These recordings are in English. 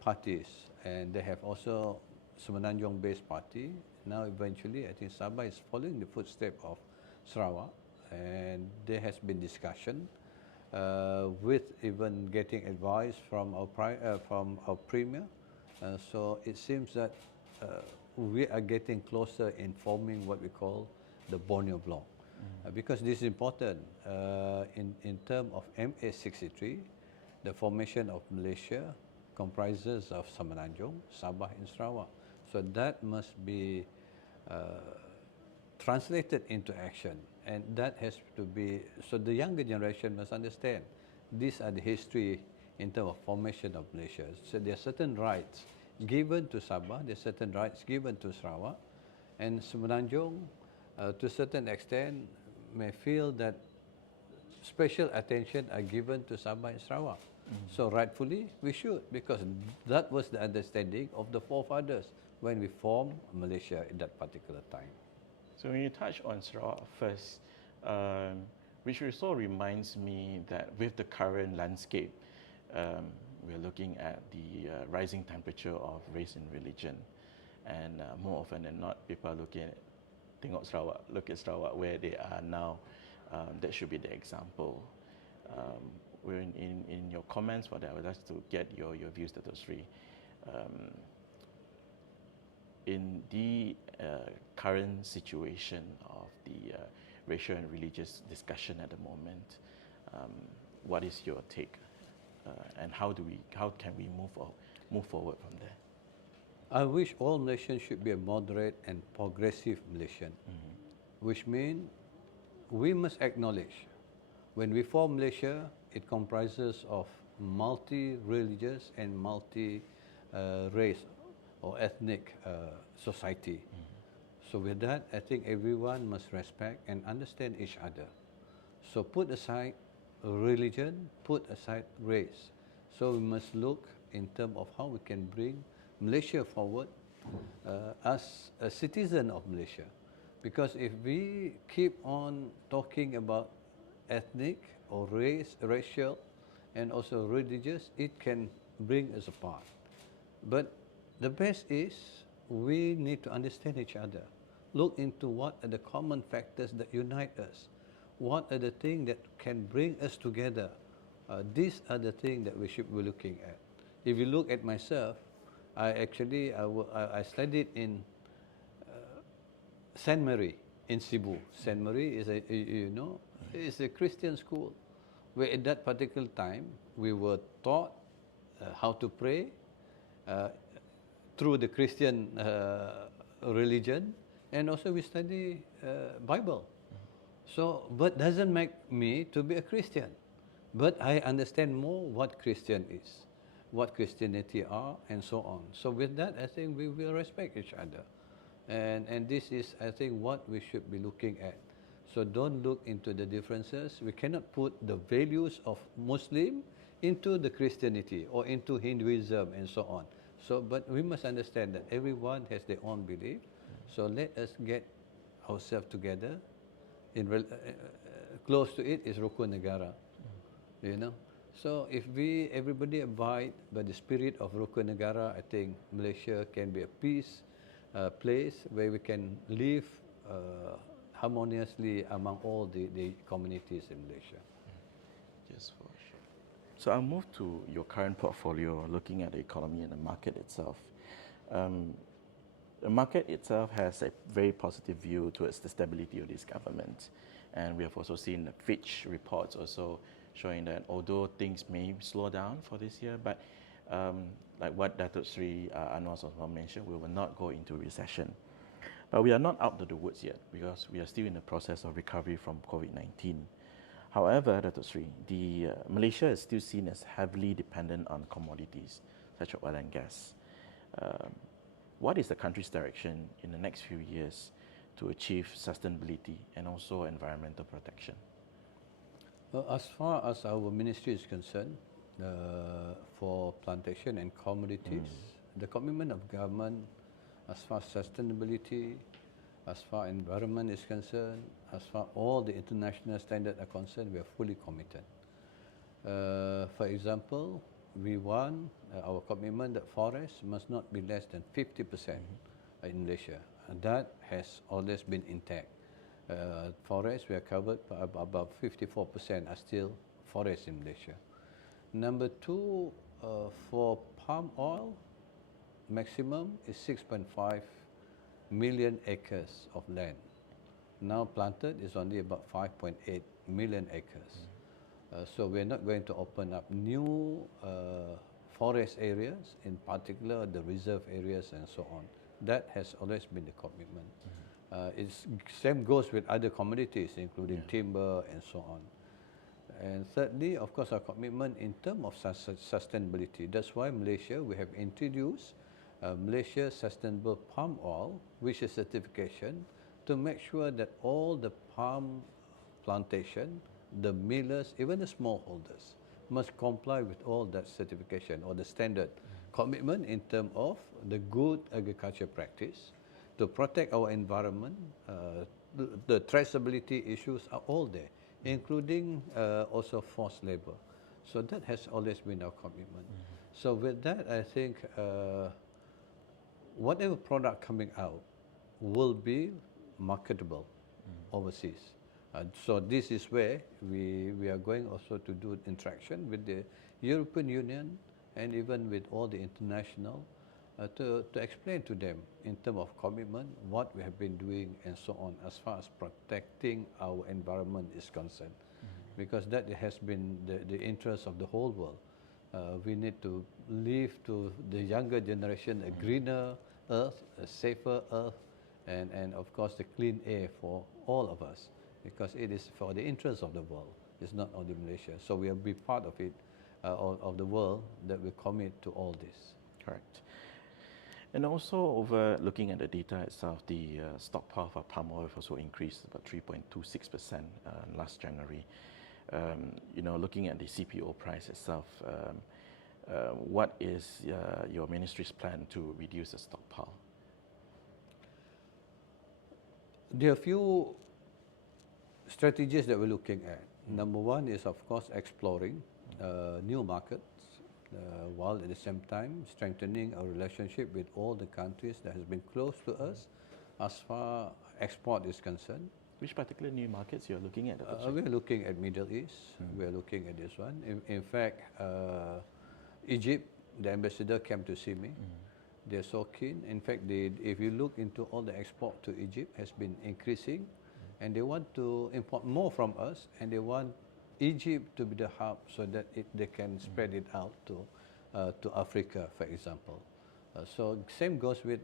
parties, and they have also Semenanjung-based party. Now eventually, I think Sabah is following the footsteps of Sarawak, and there has been discussion with even getting advice from our premier. So it seems that we are getting closer in forming what we call the Borneo Bloc. Because this is important in terms of MA63, the formation of Malaysia comprises of Semenanjung, Sabah and Sarawak. So that must be translated into action, and that has to be, so the younger generation must understand these are the history in terms of formation of Malaysia. So there are certain rights given to Sabah, there are certain rights given to Sarawak, and Semenanjung to a certain extent may feel that special attention are given to Sabah and Sarawak. So rightfully we should, because that was the understanding of the forefathers when we formed Malaysia at that particular time. So when you touch on Sarawak first, which also reminds me that with the current landscape, we're looking at the rising temperature of race and religion, and more often than not, people are looking at look at Sarawak where they are now. That should be the example. In your comments, what I would like to get your views, Datuk Seri. In the current situation of the racial and religious discussion at the moment, what is your take, and how can we move forward from there? I wish all nations should be a moderate and progressive Malaysian, which means we must acknowledge when we form Malaysia, it comprises of multi-religious and multi-race or ethnic society. So with that, I think everyone must respect and understand each other. So put aside religion, put aside race. So we must look in terms of how we can bring Malaysia forward as a citizen of Malaysia. Because if we keep on talking about ethnic or racial and also religious, it can bring us apart. But the best is we need to understand each other. Look into what are the common factors that unite us. What are the things that can bring us together. These are the things that we should be looking at. If you look at myself, I studied in Saint Mary in Cebu. Saint Mary is is a Christian school, where at that particular time we were taught how to pray through the Christian religion, and also we study Bible. So, but doesn't make me to be a Christian. But I understand more what Christian is, what Christianity are, and so on. So with that, I think we will respect each other. And this is, I think, what we should be looking at. So don't look into the differences. We cannot put the values of Muslim into the Christianity or into Hinduism and so on. So, but we must understand that everyone has their own belief. So let us get ourselves together. Close to it is Rukun Negara, So if everybody abide by the spirit of Rukun Negara, I think Malaysia can be a peace place where we can live harmoniously among all the communities in Malaysia. Yes, for sure. So I'll move to your current portfolio, looking at the economy and the market itself. The market itself has a very positive view towards the stability of this government. And we have also seen the Fitch reports also showing that although things may slow down for this year, but like what Datuk Seri Anwar also mentioned, we will not go into recession. But we are not out of the woods yet, because we are still in the process of recovery from COVID-19. However, Datuk Seri, Malaysia is still seen as heavily dependent on commodities, such as oil and gas. What is the country's direction in the next few years to achieve sustainability and also environmental protection? Well, as far as our ministry is concerned, for plantation and commodities, the commitment of government as far as sustainability, as far as environment is concerned, as far as all the international standards are concerned, we are fully committed. For example, we want our commitment that forests must not be less than 50% in Malaysia. And that has always been intact. Forests, we are covered, about 54% are still forests in Malaysia. Number two, for palm oil, maximum is 6.5 million acres of land. Now planted is only about 5.8 million acres. So we're not going to open up new forest areas, in particular the reserve areas and so on. That has always been the commitment. It's same goes with other commodities, including timber and so on. And thirdly, of course, our commitment in terms of sustainability. That's why Malaysia, we have introduced Malaysia Sustainable Palm Oil, which is certification, to make sure that all the palm plantation, the millers, even the smallholders, must comply with all that certification or the standard commitment in terms of the good agriculture practice, to protect our environment. The traceability issues are all there, including also forced labor. So that has always been our commitment. So with that, I think whatever product coming out will be marketable overseas. So this is where we are going also to do interaction with the European Union and even with all the international to explain to them in terms of commitment what we have been doing and so on as far as protecting our environment is concerned. Because that has been the interest of the whole world. We need to leave to the younger generation a greener earth, a safer earth, and of course the clean air for all of us, because it is for the interest of the world. It's not only Malaysia. So we'll be part of it, of the world that will commit to all this. Correct. And also, over looking at the data itself, the stockpile for palm oil also increased about 3.26% last January. Looking at the CPO price itself, what is your ministry's plan to reduce the stockpile? There are a few strategies that we're looking at. Number one is, of course, exploring new markets, while at the same time strengthening our relationship with all the countries that has been close to us as far export is concerned. Which particular new markets you're looking at? We are looking at Middle East. We are looking at this one. In fact, Egypt, the ambassador came to see me. They're so keen. In fact, if you look into all the export to Egypt has been increasing, and they want to import more from us, and they want Egypt to be the hub so that they can spread it out to Africa, for example. So same goes with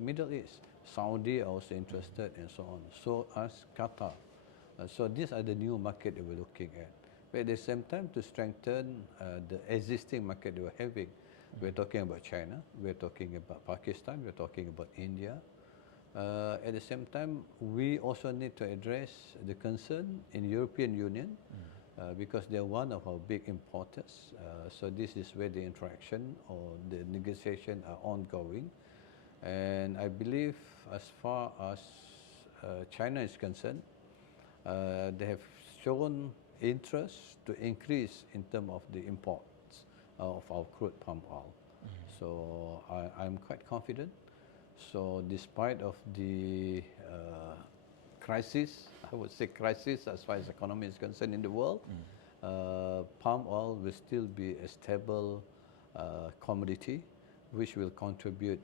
Middle East. Saudi are also interested and so on. So as Qatar. So these are the new market that we're looking at. But at the same time, to strengthen the existing market that we're having, we're talking about China, we're talking about Pakistan, we're talking about India. At the same time, we also need to address the concern in European Union because they're one of our big importers. So this is where the interaction or the negotiation are ongoing. And I believe as far as China is concerned, they have shown interest to increase in terms of the imports of our crude palm oil. So I'm quite confident. So despite of the crisis, I would say crisis as far as economy is concerned in the world, palm oil will still be a stable commodity which will contribute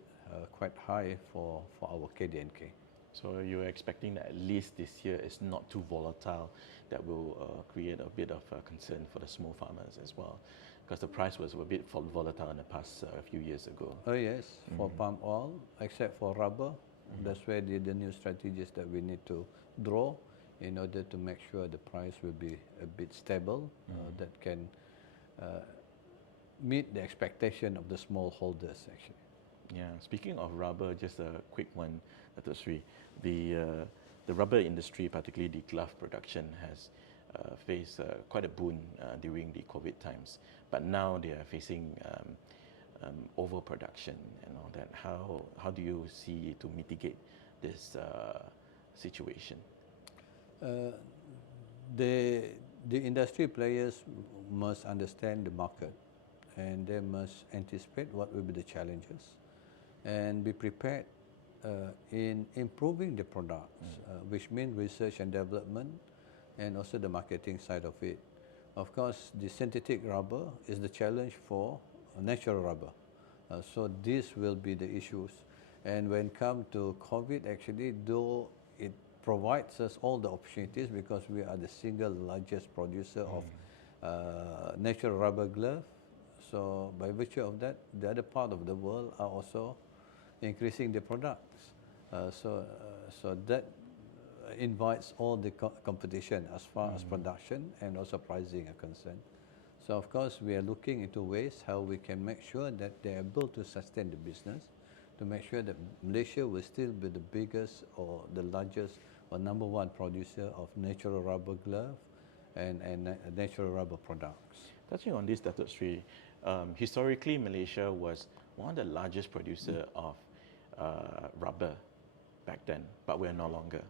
quite high for our KDNK. So you're expecting that at least this year is not too volatile, that will create a bit of concern for the small farmers as well, because the price was a bit volatile in the past few years ago. Oh yes, for palm oil, except for rubber, that's where the new strategies that we need to draw in order to make sure the price will be a bit stable, that can meet the expectation of the smallholders actually. Yeah, speaking of rubber, just a quick one, Datuk Seri. The rubber industry, particularly the glove production, has faced quite a boon during the COVID times. But now they are facing overproduction and all that. How do you see to mitigate this situation? The industry players must understand the market and they must anticipate what will be the challenges and be prepared in improving the products, which means research and development and also the marketing side of it. Of course, the synthetic rubber is the challenge for natural rubber. So this will be the issues. And when it comes to COVID, actually, though it provides us all the opportunities because we are the single largest producer of natural rubber glove. So by virtue of that, the other part of the world are also increasing their products. So that invites all the competition as far as production and also pricing are concerned. So of course we are looking into ways how we can make sure that they are able to sustain the business, to make sure that Malaysia will still be the biggest or the largest or number one producer of natural rubber glove and natural rubber products. Touching on this, Datuk Seri, historically Malaysia was one of the largest producer of rubber back then, but we're no longer.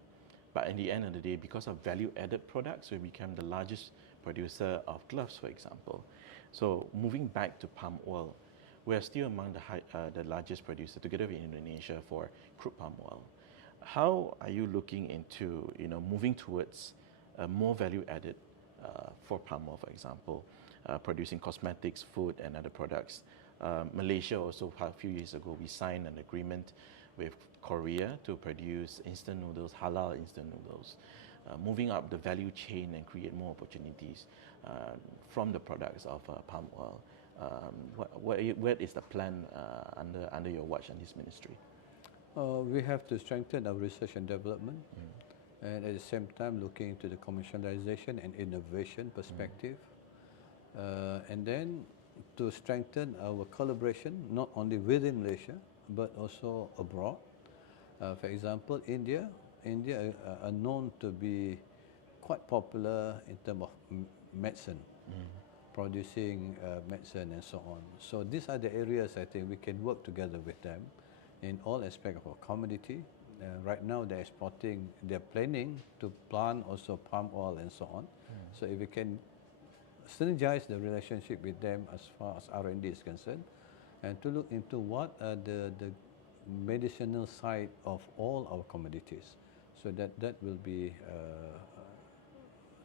But in the end of the day, because of value-added products, we became the largest producer of gloves, for example. So moving back to palm oil, we are still among the largest producer, together with Indonesia, for crude palm oil. How are you looking into moving towards more value-added for palm oil, for example, producing cosmetics, food, and other products? Malaysia also, a few years ago, we signed an agreement with Korea to produce instant noodles, halal instant noodles, moving up the value chain and create more opportunities from the products of palm oil. What is the plan under your watch and this ministry? We have to strengthen our research and development, and at the same time looking into the commercialization and innovation perspective, and then to strengthen our collaboration not only within Malaysia but also abroad. For example, India are known to be quite popular in terms of medicine, producing medicine and so on. So these are the areas I think we can work together with them in all aspects of our commodity. Right now they're planning to plant also palm oil and so on. So if we can synergize the relationship with them as far as R&D is concerned, and to look into what are the medicinal side of all our commodities, so that will be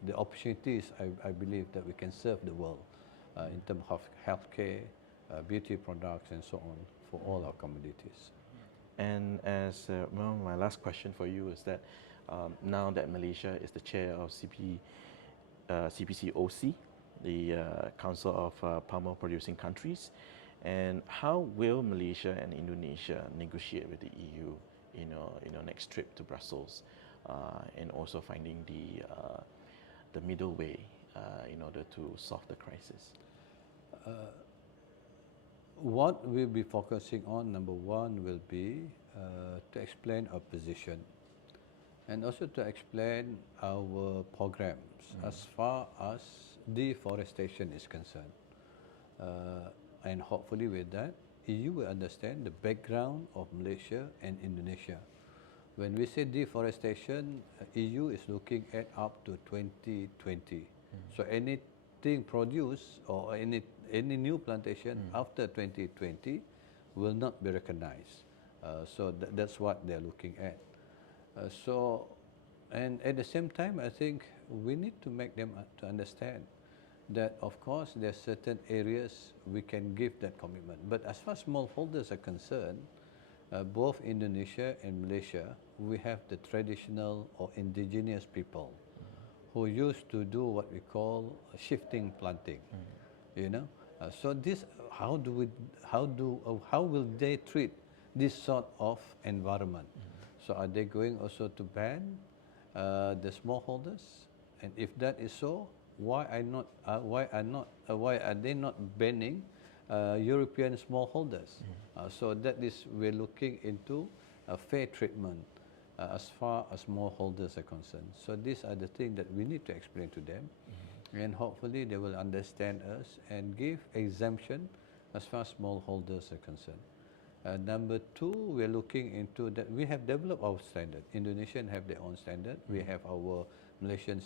the opportunities I believe that we can serve the world in terms of healthcare, beauty products and so on for all our commodities. And as my last question for you is that now that Malaysia is the chair of CPCOC, the Council of Palm Oil Producing Countries, and how will Malaysia and Indonesia negotiate with the EU next trip to Brussels, and also finding the middle way in order to solve the crisis? What we'll be focusing on, number one, will be to explain our position and also to explain our programs as far as deforestation is concerned. And hopefully with that, EU will understand the background of Malaysia and Indonesia. When we say deforestation, EU is looking at up to 2020. So anything produced or any new plantation after 2020 will not be recognized. So that's what they're looking at. And at the same time, I think we need to make them to understand that, of course, there are certain areas we can give that commitment. But as far as smallholders are concerned, both Indonesia and Malaysia, we have the traditional or indigenous people who used to do what we call shifting planting. So this, how will they treat this sort of environment? So are they going also to ban the smallholders? And if that is so, why are they not banning European smallholders? So that is, we're looking into a fair treatment as far as smallholders are concerned. So these are the things that we need to explain to them, and hopefully they will understand us and give exemption as far as smallholders are concerned. Number two, we're looking into that we have developed our standard. Indonesians have their own standard. We have our Malaysian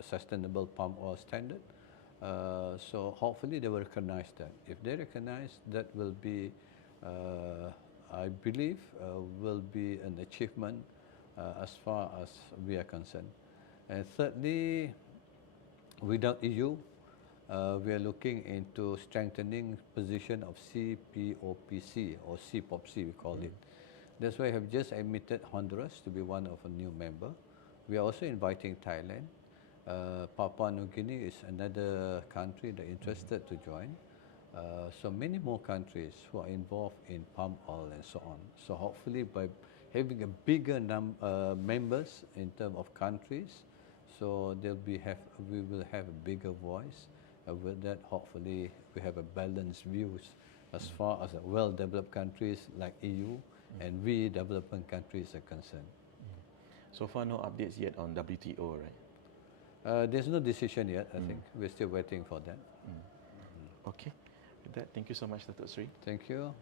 sustainable palm oil standard. So hopefully they will recognize that. If they recognize, that will be, I believe, will be an achievement as far as we are concerned. And thirdly, without EU, we are looking into strengthening position of CPOPC or CPOPC we call it. That's why I have just admitted Honduras to be one of a new member. We are also inviting Thailand. Papua New Guinea is another country that interested to join. So many more countries who are involved in palm oil and so on. So hopefully by having a bigger members in terms of countries, so we will have a bigger voice. With that, hopefully we have a balanced views as far as well-developed countries like EU and we developing countries are concerned. So far, no updates yet on WTO, right? There's no decision yet, I think. We're still waiting for that. Okay. With that, thank you so much, Datuk Seri. Thank you.